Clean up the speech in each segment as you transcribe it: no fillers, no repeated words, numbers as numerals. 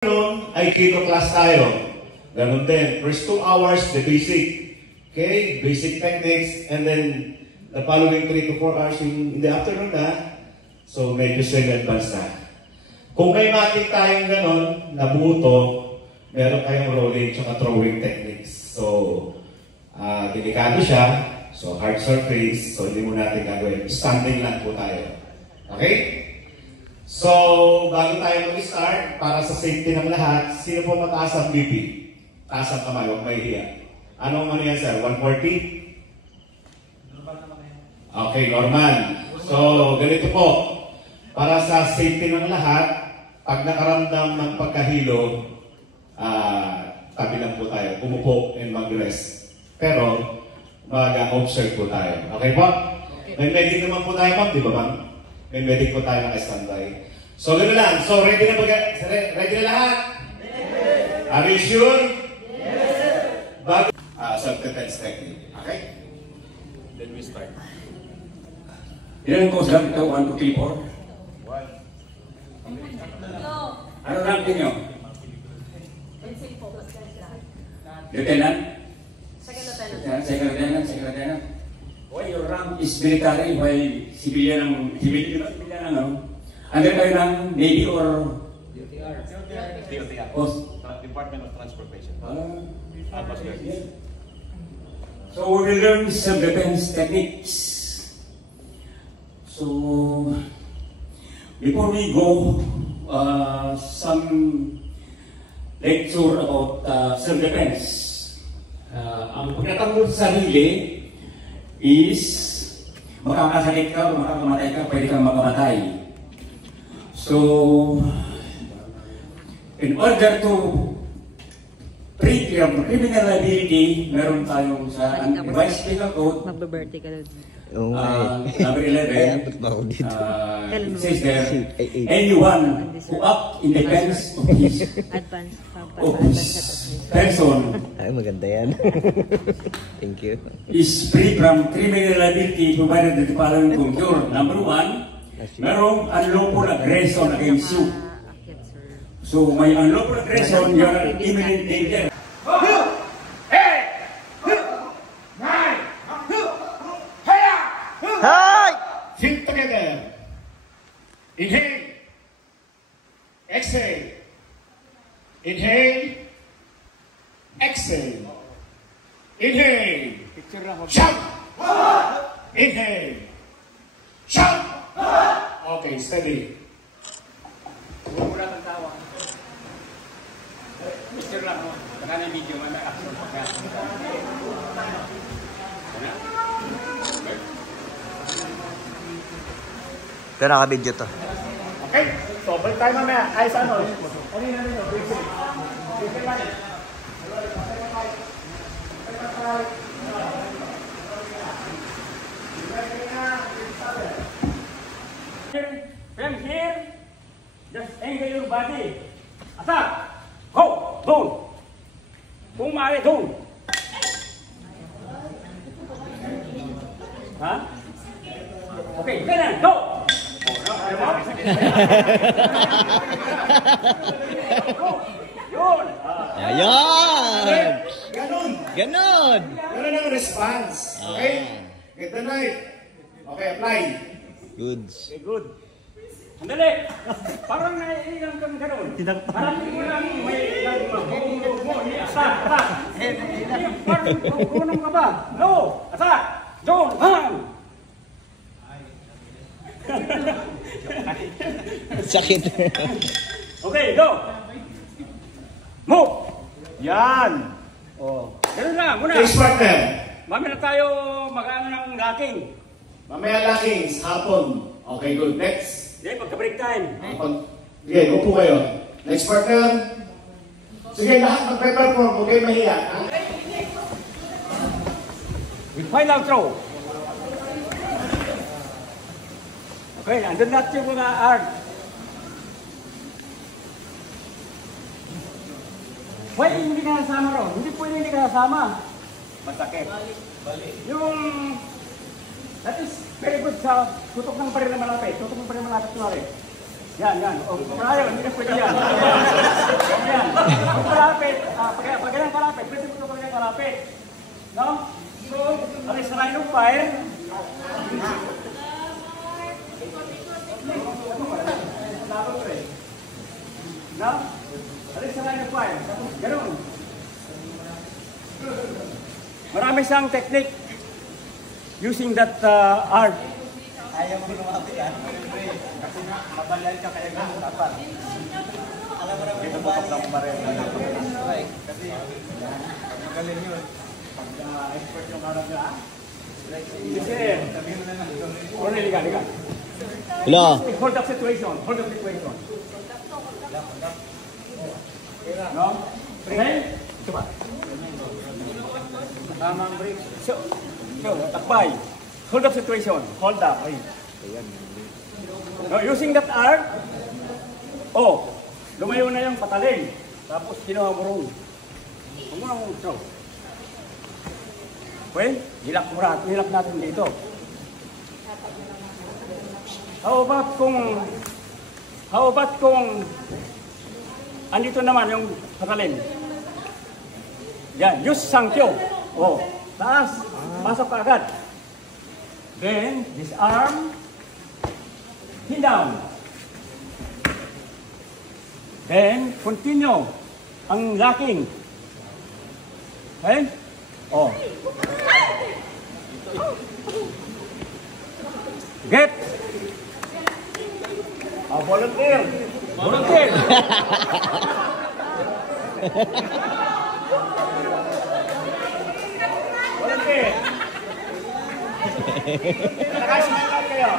Noon ay keto class tayo. Ganun din. First 2 hours, the basic. Okay? Basic techniques. And then, the following 3 to 4 hours in the afternoon na. So, medyo semi-advanced na. Kung may matik tayong ganun, nabuto, meron tayong rolling tsaka throwing techniques. So, delikado siya. So, hard surface. So, hindi mo natin gagawin. Standing lang po tayo. Okay? So, bago tayo mag-start, para sa safety ng lahat, sino po mataas ang BP? Taas ang kamay, huwag mahihiya. Anong yan, sir? 140? Normal naman yan. Okay, normal. So, ganito po. Para sa safety ng lahat, pag nakaramdam ng pagkahilo, tabi lang po tayo. Umupo and mag-rest. Pero, mag-observe po tayo. Okay po? May medic naman po tayo, ma'am. Di ba, ma'am? May medic po tayo naka-standby. So, gano'n lang. So, ready na lahat? Yes. Are you sure? Yes. Self-defense technique. Okay? Then we start. Ilan ko sa ito? 1, 2, 3, 4? 1. Ano ranking nyo? Lieutenant? Second lieutenant. Why your rank is military, while civilian ang ano? Under kayo ng Navy or? DOTR. Department of Transportation. Yeah. So we will learn some defense techniques. So before we go, some lecture about self-defense. Ang pagkatanggol sa sarili is makakasakit ka o makakamatay ka, pwede kang makamatay. So, in order to treat your criminal liability, meron tayong sa Revised Penal Code, magbe-birthday ka doon. number 11, it says there, anyone who act in defense of his person ay, maganda yan. Thank you. is free from criminal liability provided that the following concur. Number 1, merong unlawful aggression against you. So, may unlawful aggression, you are in imminent danger. Hi! Feet together. Inhale. Exhale. Inhale. Exhale. Inhale. Shout. Inhale. Shout. Okay, steady. Huwag mo lang ang tawa. Picture lang mo. Baka na video man may action pagka. Pero naka-video to. Okay, so balik tayo mamaya. Ay, sa ano? Ano yun? Break. From here, just angle your body. Attack! Go! Down! Kung maaari, down! Ha? Okay, ganun, go! Yun! Ayan! Ganon! Ganon! Ganon ang response. Okay? Get the knife. Okay, apply. Goods. Okay, good. Sandali! Parang naiilang kang gano'n. Parang hindi mo lang may mag-uulog mo. Attack! Attack! Parang unong ka ba? No! Attack! Down! Hang! Sakit. Okay, go! Move! Yan! Oh. Ganun lang, muna. Case partner. Mamaya na tayo mag-ano ng locking. Mamaya lakings, hapon. Okay, good. Next. Hindi, magka-break time. Sige, upo kayo. Next partner. Sige, lahat mag-perform. Huwag kayo mahiya. With final throw. Okay, andun natin yung mga art. Pwede hindi ka nasama ron. Hindi pwede hindi ka nasama. Masakit. Yung... That is very good sa tutok ng baril na malapit. Tutok ng baril na malapit. Yan. O, malayo, hindi na pwede yan. Yan. Pag palapit, pag ganyan palapit, pwede mo ito pag ganyan palapit. No? So, alis na kayo ng fire. No? Alis na kayo ng fire. Ganun. Marami siyang technique using that art. Ayaw mo lumapit ah. Kasi mabalal ka kaya ganun dapat. Alam mo na kung mabali yan. Kasi magaling yun. Pag expert yung karap niya. Kasi, Sabihin mo na nga. Orne, liga. Hello. Hold up situation. No? Okay? Ito ba? Tamang break. So, takbay. Hold up situation. Hold up. Ay. No, using that art, lumayo na yung patalim. Tapos ginawa mo ron. Huwag mo nang show. Okay? Hilak natin dito. How about kung andito naman yung patalim? Yan, use sankyo. Taas, pasok ka agad. Then, this arm, pin down. Then, continue ang locking. Okay? Get. Volunteer. Volunteer. Nakasimulan kayo.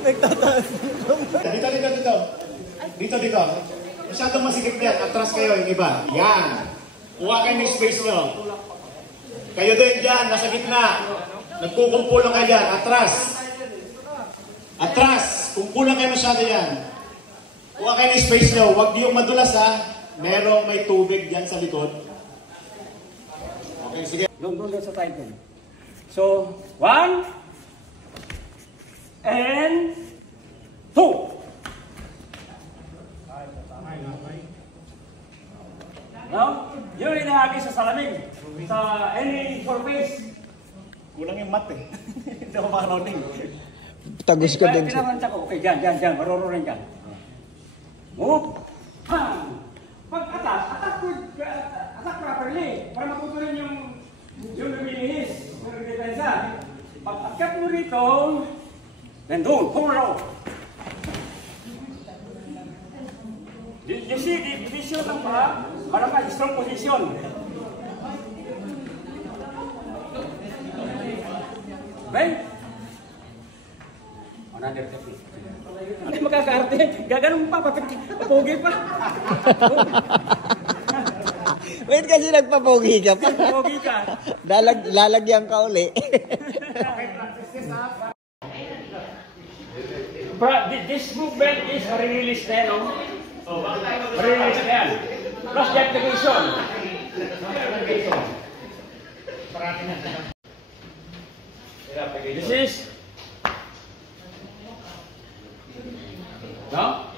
Nagtataas. Dito. Masyadong masikip yan. Atras kayo yung iba. Yan. Kuha kayo ng space nyo. Kayo din dyan, nasa gitna. Nagkukumpulang kayo dyan. Atras. Kumpulang kayo masyado yan. Kuha kayo ng space nyo. Huwag niyong madulas ha. Merong may tubig dyan sa likod. Okay, sige. Doon sa title. So, 1 and 2. No? Yun yung inahagi sa salamin. Sa any surface. Kulang yung mat eh. Hindi ako makaroning. Tagus ka din. Pinamanta ko. Okay, dyan. Maroronin dyan. Move. Bang! Pag attack properly. Para maputulin yung lumilihis. Yung depensa. Pag attack mo rito, then doon, pull off. You see, the position ng pa, parang ka, strong position. Okay? Another technique. Hindi makakaarte. Gaganong pa, papugi pa. Wait, kasi nagpapogi ka pa. Papugi ka. Lalagyan ka uli. This movement is release na, no? Release na yan. Plus the activation. This is, no?